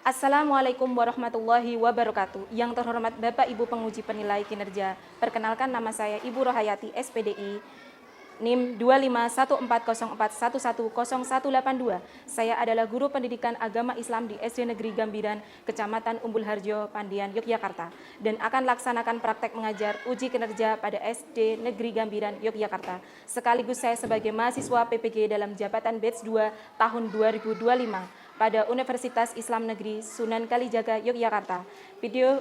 Assalamualaikum warahmatullahi wabarakatuh. Yang terhormat Bapak Ibu penguji penilai kinerja, perkenalkan nama saya Ibu Rohayati SPDI NIM 25140411082. Saya adalah guru pendidikan agama Islam di SD Negeri Gambiran, Kecamatan Umbul Harjo, Pandian, Yogyakarta, dan akan laksanakan praktek mengajar uji kinerja pada SD Negeri Gambiran, Yogyakarta. Sekaligus saya sebagai mahasiswa PPG dalam jabatan batch 2 tahun 2025 pada Universitas Islam Negeri Sunan Kalijaga, Yogyakarta.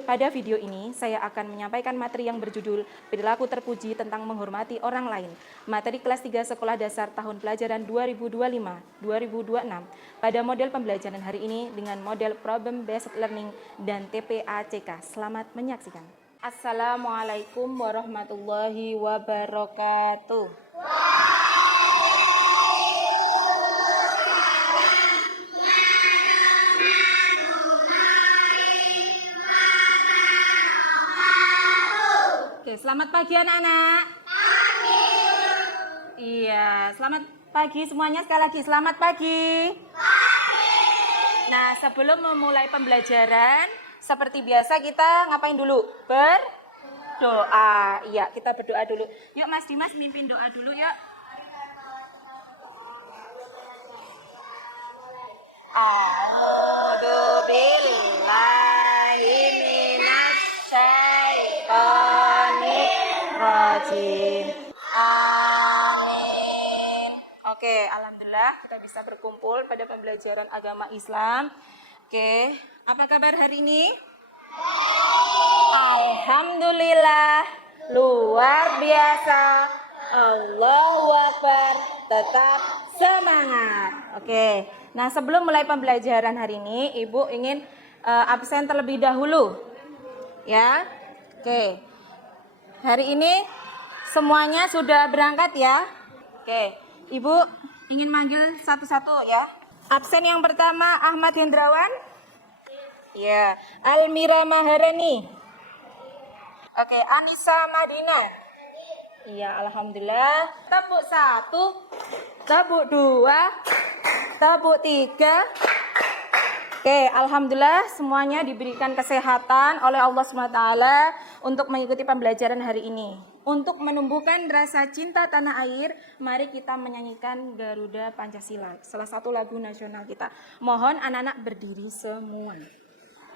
Pada video ini, saya akan menyampaikan materi yang berjudul Perilaku Terpuji tentang Menghormati Orang Lain. Materi kelas 3 Sekolah Dasar tahun pelajaran 2025-2026 pada model pembelajaran hari ini dengan model Problem Based Learning dan TPACK. Selamat menyaksikan. Assalamualaikum warahmatullahi wabarakatuh. Oke, selamat pagi anak-anak. Pagi. Iya, selamat pagi semuanya sekali lagi. Selamat pagi. Pagi. Nah, sebelum memulai pembelajaran, seperti biasa kita ngapain dulu? Berdoa. Iya, kita berdoa dulu. Yuk Mas Dimas mimpin doa dulu yuk. A'udzu billahi minasyaitonir rajim. Amin. Oke, alhamdulillah kita bisa berkumpul pada pembelajaran agama Islam. Oke, apa kabar hari ini? Alhamdulillah, luar biasa. Allahu Akbar, tetap semangat. Oke, nah sebelum mulai pembelajaran hari ini, Ibu ingin absen terlebih dahulu. Ya, oke. Hari ini semuanya sudah berangkat ya. Oke, Ibu ingin manggil satu-satu ya. Absen yang pertama Ahmad Hendrawan. Ya, Almira Maharani. Oke, Anissa Madina. Iya, alhamdulillah. Tepuk 1, tepuk 2, tepuk 3. Oke, alhamdulillah semuanya diberikan kesehatan oleh Allah SWT untuk mengikuti pembelajaran hari ini. Untuk menumbuhkan rasa cinta tanah air, mari kita menyanyikan Garuda Pancasila, salah satu lagu nasional kita. Mohon anak-anak berdiri semua.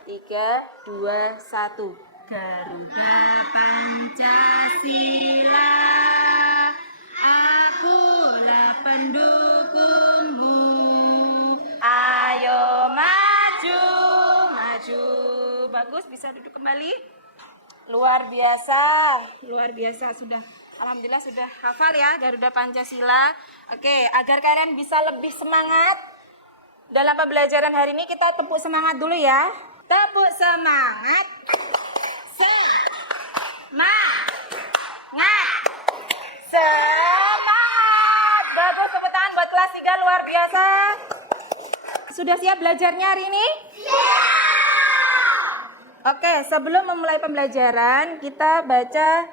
3, 2, 1. Garuda Pancasila, akulah pendukungmu. Ayo maju, maju. Bagus, bisa duduk kembali. Luar biasa sudah. Alhamdulillah sudah hafal ya Garuda Pancasila. Oke, agar kalian bisa lebih semangat dalam pembelajaran hari ini, kita tepuk semangat dulu ya. Tepuk semangat. Semangat. Bagus, tepuk tangan buat kelas 3, luar biasa. Sudah siap belajarnya hari ini? Oke, sebelum memulai pembelajaran, kita baca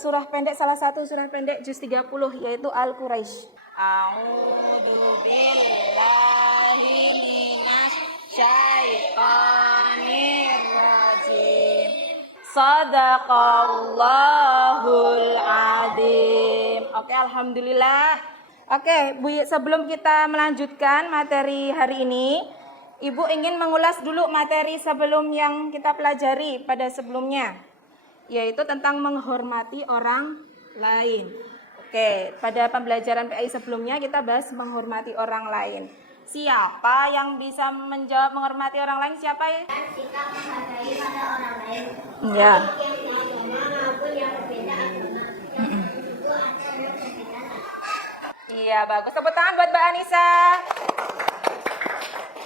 surah pendek, salah satu surah pendek juz 30, yaitu Al-Quraisy. A'udzu billahi minasyaitonir rajim. Shadaqallahul adzim. Oke, alhamdulillah. Oke, Bu, sebelum kita melanjutkan materi hari ini, Ibu ingin mengulas dulu materi sebelum yang kita pelajari pada sebelumnya, yaitu tentang menghormati orang lain. Oke, pada pembelajaran PAI sebelumnya kita bahas menghormati orang lain. Siapa yang bisa menjawab menghormati orang lain? Siapa ya? Sikap menghargai pada orang lain. Ya. Iya, bagus. Tepuk tangan buat Mbak Anissa.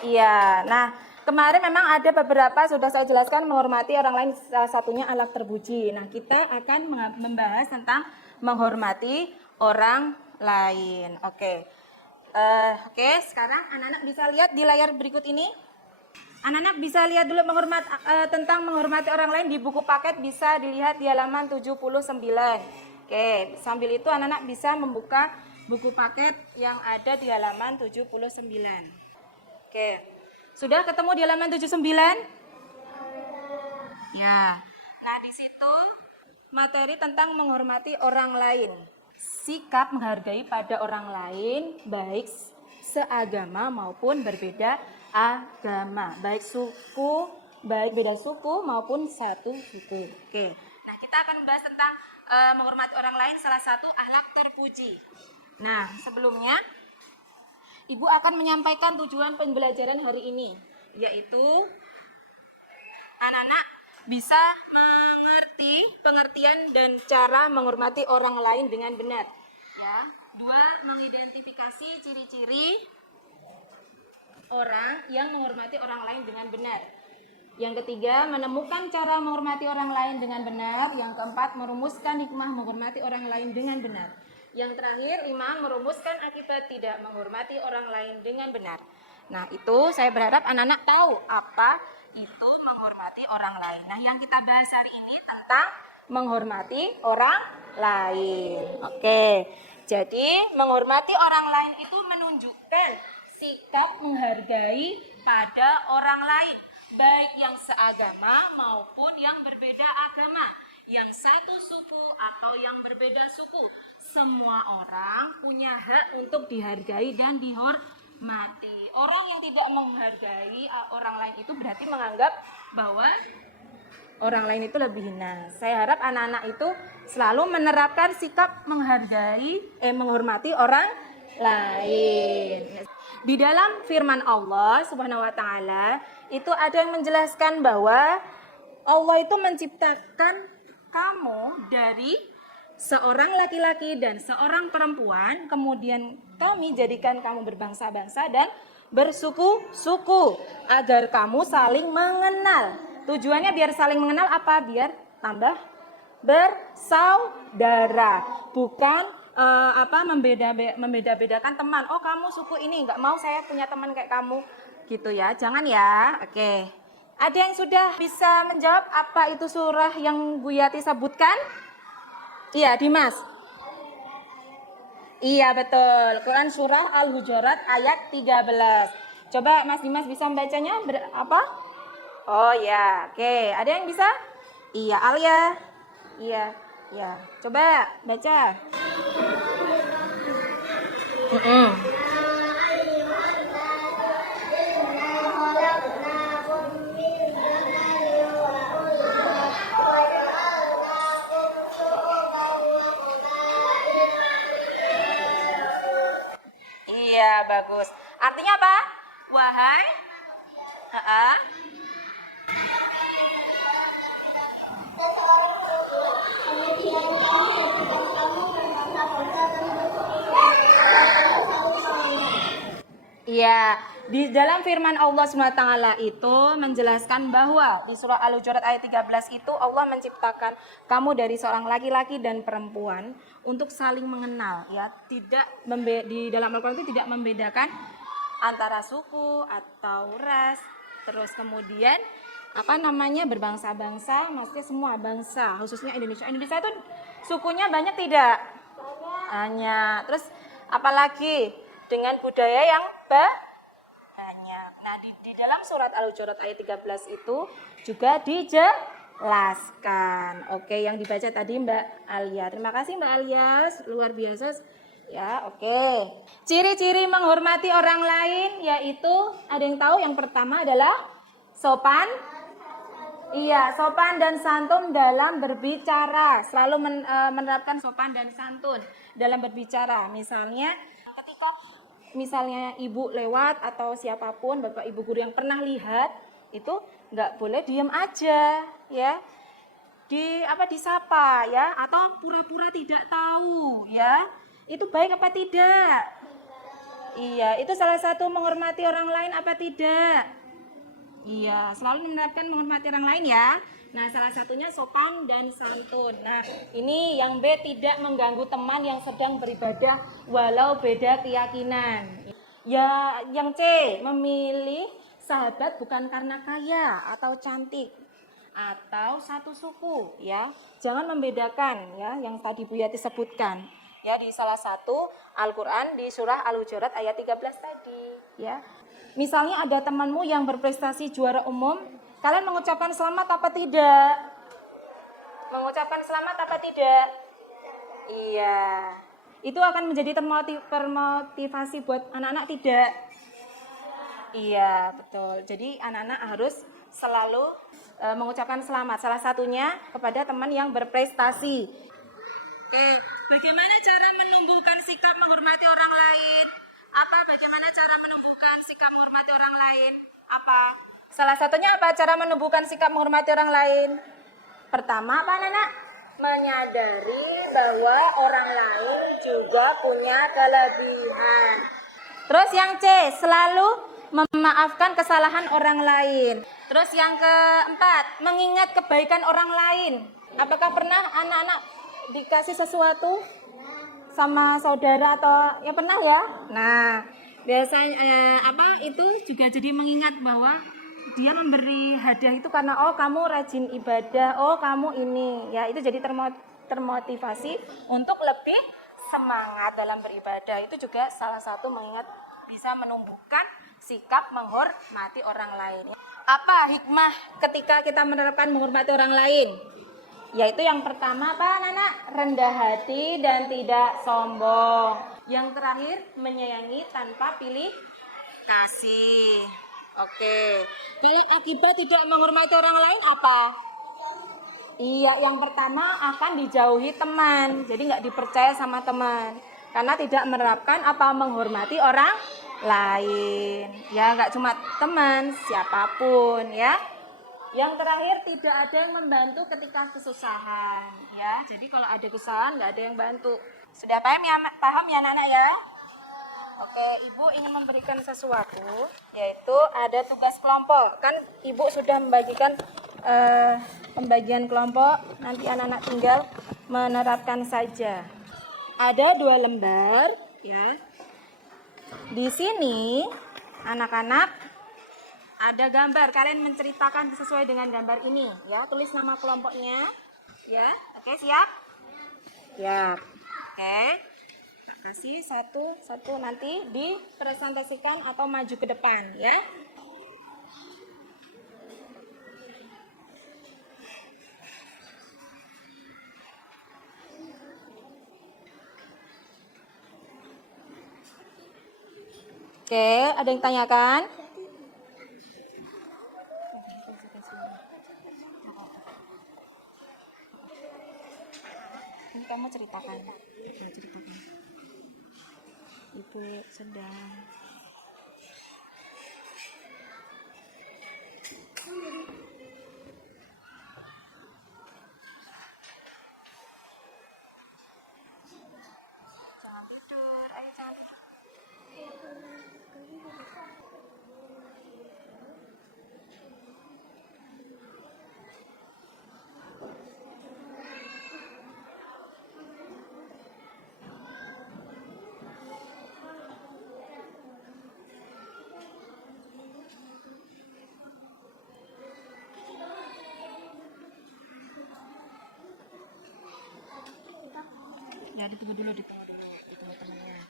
Iya, nah kemarin memang ada beberapa sudah saya jelaskan menghormati orang lain, salah satunya alat terpuji. Nah, kita akan membahas tentang menghormati orang lain. Oke, sekarang anak-anak bisa lihat di layar berikut ini. Anak-anak bisa lihat dulu tentang menghormati orang lain di buku paket, bisa dilihat di halaman 79. Oke, sambil itu anak-anak bisa membuka buku paket yang ada di halaman 79. Oke. Sudah ketemu di halaman 79? Ya. Nah, di situ materi tentang menghormati orang lain. Sikap menghargai pada orang lain baik seagama maupun berbeda agama. Baik beda suku maupun satu suku. Oke. Nah, kita akan membahas tentang menghormati orang lain, salah satu akhlak terpuji. Nah, sebelumnya Ibu akan menyampaikan tujuan pembelajaran hari ini, yaitu anak-anak bisa mengerti pengertian dan cara menghormati orang lain dengan benar. Ya. 2. Mengidentifikasi ciri-ciri orang yang menghormati orang lain dengan benar. Yang ketiga, menemukan cara menghormati orang lain dengan benar. Yang keempat, merumuskan hikmah menghormati orang lain dengan benar. Yang terakhir, 5. Merumuskan akibat tidak menghormati orang lain dengan benar. Nah, itu saya berharap anak-anak tahu apa itu menghormati orang lain. Nah, yang kita bahas hari ini tentang menghormati orang lain. Oke, jadi menghormati orang lain itu menunjukkan sikap menghargai pada orang lain, baik yang seagama maupun yang berbeda agama, yang satu suku atau yang berbeda suku. Semua orang punya hak untuk dihargai dan dihormati. Orang yang tidak menghargai orang lain itu berarti menganggap bahwa orang lain itu lebih hina. Saya harap anak-anak itu selalu menerapkan sikap menghormati orang lain. Di dalam firman Allah Subhanahu wa taala itu ada yang menjelaskan bahwa Allah itu menciptakan kamu dari seorang laki-laki dan seorang perempuan, kemudian kami jadikan kamu berbangsa-bangsa dan bersuku-suku agar kamu saling mengenal. Tujuannya biar saling mengenal apa? Biar tambah bersaudara, bukan membeda-bedakan teman. Oh, kamu suku ini, nggak mau saya punya teman kayak kamu, gitu ya. Jangan ya. Oke. Ada yang sudah bisa menjawab apa itu surah yang Bu Yati sebutkan? Iya, Dimas. Iya, betul. Quran surah Al-Hujurat ayat 13. Coba Mas Dimas bisa membacanya apa? Oh ya, oke. Ada yang bisa? Iya, Alia. Iya, ya. Coba baca. Iya, bagus. Artinya apa? Wahai Iya, di dalam firman Allah SWT itu menjelaskan bahwa di surah Al-Hujurat ayat 13 itu Allah menciptakan kamu dari seorang laki-laki dan perempuan untuk saling mengenal, ya. Di dalam Al-Quran itu tidak membedakan antara suku atau ras, terus kemudian berbangsa-bangsa, maksudnya semua bangsa, khususnya Indonesia. Indonesia itu sukunya banyak tidak? Hanya. Terus apalagi dengan budaya yang banyak. Nah, di dalam surat Al-Hujurat ayat 13 itu juga dijelaskan. Oke, yang dibaca tadi Mbak Alia. Terima kasih Mbak Alia, luar biasa. Ya, oke. Ciri-ciri menghormati orang lain yaitu ada yang tahu? Yang pertama adalah sopan. Iya, sopan dan santun dalam berbicara. Selalu menerapkan sopan dan santun dalam berbicara. Misalnya ibu lewat atau siapapun, bapak ibu guru yang pernah lihat, itu nggak boleh diam aja, ya. Disapa, ya, atau pura-pura tidak tahu, ya. Itu baik apa tidak? Iya, itu salah satu menghormati orang lain apa tidak? Iya, selalu menerapkan menghormati orang lain ya. Nah, salah satunya sopan dan santun. Nah, ini yang B, tidak mengganggu teman yang sedang beribadah walau beda keyakinan. Ya, yang C, memilih sahabat bukan karena kaya atau cantik atau satu suku, ya. Jangan membedakan, ya, yang tadi Bu Yati sebutkan. Ya, di salah satu Al-Qur'an di surah Al-Hujurat ayat 13 tadi, ya. Misalnya ada temanmu yang berprestasi juara umum, kalian mengucapkan selamat apa tidak? Mengucapkan selamat apa tidak? Iya. Itu akan menjadi termotivasi buat anak-anak tidak? Iya, betul. Jadi anak-anak harus selalu mengucapkan selamat. Salah satunya kepada teman yang berprestasi. Bagaimana cara menumbuhkan sikap menghormati orang lain? Bagaimana cara menumbuhkan sikap menghormati orang lain? Salah satunya apa cara menumbuhkan sikap menghormati orang lain? Pertama apa, anak-anak? Menyadari bahwa orang lain juga punya kelebihan. Terus yang C, selalu memaafkan kesalahan orang lain. Terus yang keempat, mengingat kebaikan orang lain. Apakah pernah anak-anak dikasih sesuatu sama saudara atau ya pernah ya? Nah, biasanya itu juga jadi mengingat bahwa dia memberi hadiah itu karena oh kamu rajin ibadah, oh kamu ini, ya itu jadi termotivasi untuk lebih semangat dalam beribadah. Itu juga salah satu mengingat bisa menumbuhkan sikap menghormati orang lain. Apa hikmah ketika kita menerapkan menghormati orang lain? Yaitu yang pertama apa, anak-anak? Rendah hati dan tidak sombong. Yang terakhir menyayangi tanpa pilih kasih. Oke. Akibat tidak menghormati orang lain apa? Iya, yang pertama akan dijauhi teman. Jadi nggak dipercaya sama teman. Karena tidak menerapkan menghormati orang lain. Ya, nggak cuma teman, siapapun ya. Yang terakhir tidak ada yang membantu ketika kesusahan. Ya, jadi kalau ada kesusahan nggak ada yang bantu. Sudah paham ya anak-anak ya? Oke, Ibu ingin memberikan sesuatu, yaitu ada tugas kelompok. Kan Ibu sudah membagikan pembagian kelompok, nanti anak-anak tinggal menerapkan saja. Ada 2 lembar, ya. Di sini anak-anak ada gambar. Kalian menceritakan sesuai dengan gambar ini, ya. Tulis nama kelompoknya, ya. Oke, siap? Ya. Oke. Kasih satu nanti dipresentasikan atau maju ke depan ya. Oke, ada yang tanyakan? Ini kamu ceritakan. Ibu sedang jangan tidur, ayo jangan tidur. Ya, ditunggu dulu itu temannya.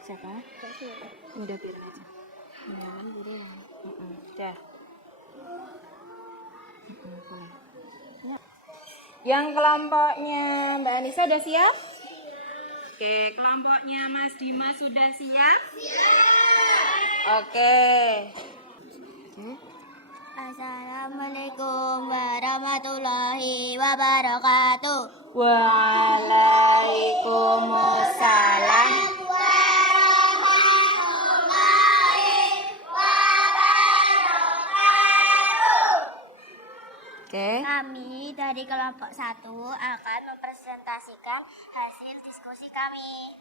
Siapa? Udah biarin aja. Jangan buru. Ya. Boleh. Yang kelompoknya Mbak Anissa udah siap? Oke, kelompoknya Mas Dimas sudah siap? Oke. Assalamualaikum warahmatullahi wabarakatuh. Waalaikumsalam. Oke. Kami dari kelompok 1 akan mempresentasikan hasil diskusi kami.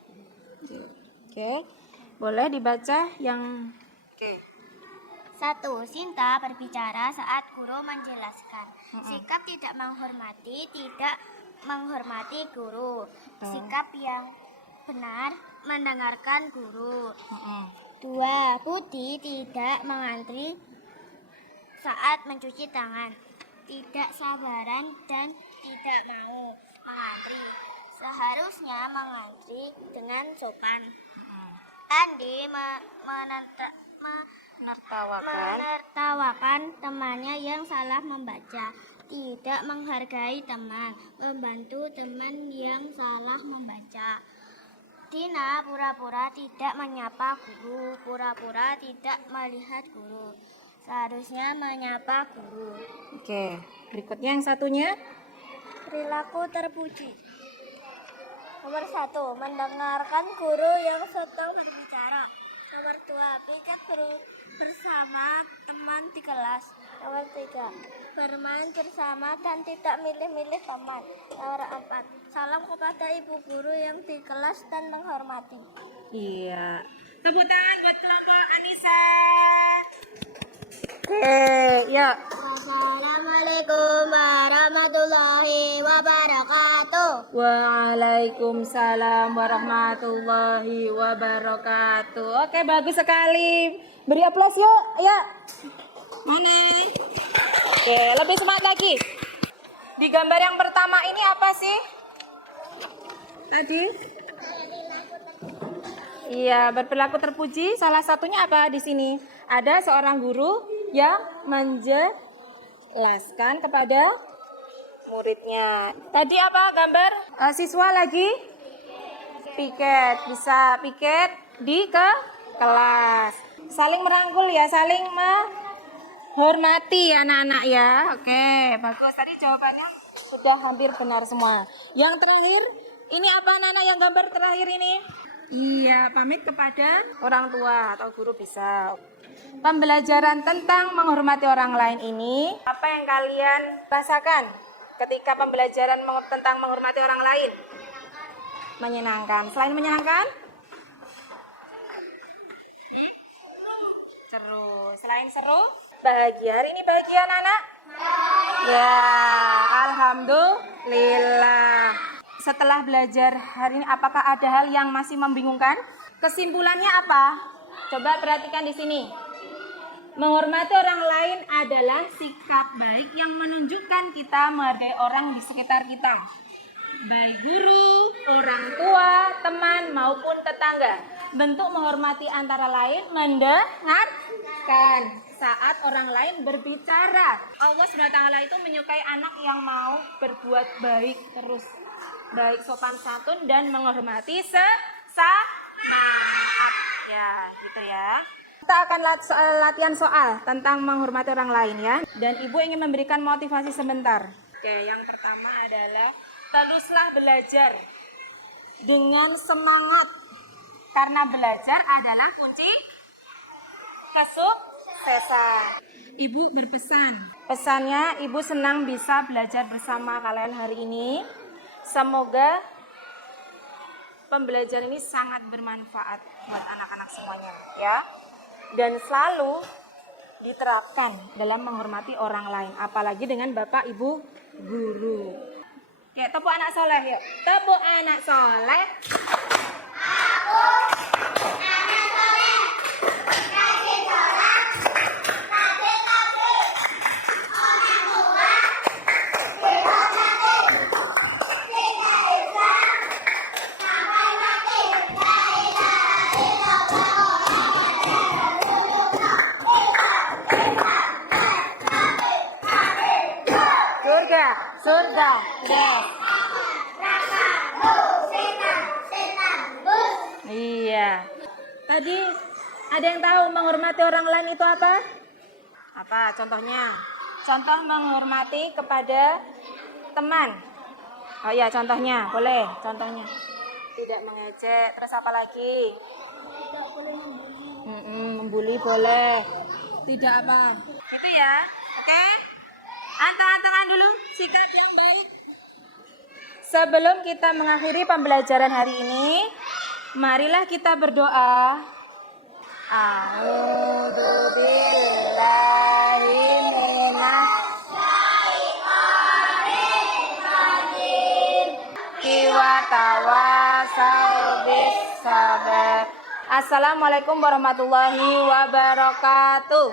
Oke. Boleh dibaca yang Oke. 1. Sinta berbicara saat guru menjelaskan. Sikap tidak menghormati guru. Sikap yang benar mendengarkan guru. 2. Budi tidak mengantri saat mencuci tangan. Tidak sabaran dan tidak mau mengantri. Seharusnya mengantri dengan sopan. Andi menertawakan temannya yang salah membaca, tidak menghargai teman, membantu teman yang salah membaca. Tina pura-pura tidak menyapa guru, pura-pura tidak melihat guru. Seharusnya menyapa guru. Oke, berikutnya yang satunya. Perilaku terpuji. Nomor 1, mendengarkan guru yang sedang berbicara. Nomor 2, pikir bersama teman di kelas. Nomor 3, bermain bersama dan tidak milih-milih teman. Nomor 4, salam kepada ibu guru yang di kelas dan menghormati. Iya. Tepuk tangan buat kelompok Anissa. Oke, ya. Assalamualaikum warahmatullahi wabarakatuh. Waalaikumsalam warahmatullahi wabarakatuh. Oke, bagus sekali. Beri aplaus yuk. Ayo. Mana? Oke, lebih semangat lagi. Di gambar yang pertama ini apa sih? Tadi? Iya, berperilaku terpuji. Salah satunya apa di sini? Ada seorang guru yang menjelaskan kepada muridnya. Tadi apa gambar? Siswa lagi piket, bisa piket di kelas. Saling merangkul ya, saling menghormati anak-anak ya. Oke, bagus. Tadi jawabannya sudah hampir benar semua. Yang terakhir, ini apa anak-anak yang gambar terakhir ini? Iya, pamit kepada orang tua atau guru bisa. Pembelajaran tentang menghormati orang lain ini, apa yang kalian rasakan ketika pembelajaran tentang menghormati orang lain? Menyenangkan. Selain menyenangkan? Seru. Selain seru? Bahagia. Hari ini bahagia anak-anak? Ya, alhamdulillah. Setelah belajar hari ini, apakah ada hal yang masih membingungkan? Kesimpulannya apa? Coba perhatikan di sini. Menghormati orang lain adalah sikap baik yang menunjukkan kita menghargai orang di sekitar kita. Baik guru, orang tua, teman, maupun tetangga. Bentuk menghormati antara lain mendengarkan saat orang lain berbicara. Allah SWT itu menyukai anak yang mau berbuat baik terus. Baik sopan santun dan menghormati sesama. Ya, gitu ya. Kita akan latihan soal tentang menghormati orang lain ya. Dan Ibu ingin memberikan motivasi sebentar. Oke, yang pertama adalah teruslah belajar dengan semangat. Karena belajar adalah kunci kesuksesan. Ibu berpesan. Pesannya, Ibu senang bisa belajar bersama kalian hari ini. Semoga pembelajaran ini sangat bermanfaat buat anak-anak semuanya ya. Dan selalu diterapkan dalam menghormati orang lain, apalagi dengan Bapak Ibu guru. Ya, tepuk anak soleh yuk. Tepuk anak soleh. Surga. Iya. Tadi ada yang tahu menghormati orang lain itu apa? Apa contohnya? Contoh menghormati kepada teman. Oh ya, contohnya. Boleh, contohnya. Tidak mengejek. Terus apa lagi? Tidak boleh membuli boleh. Tidak apa? Itu ya. Oke? Anteng-antengan dulu, sikap yang baik. Sebelum kita mengakhiri pembelajaran hari ini, marilah kita berdoa. A'udzubillahi minasyaitonir rajim. Assalamualaikum warahmatullahi wabarakatuh.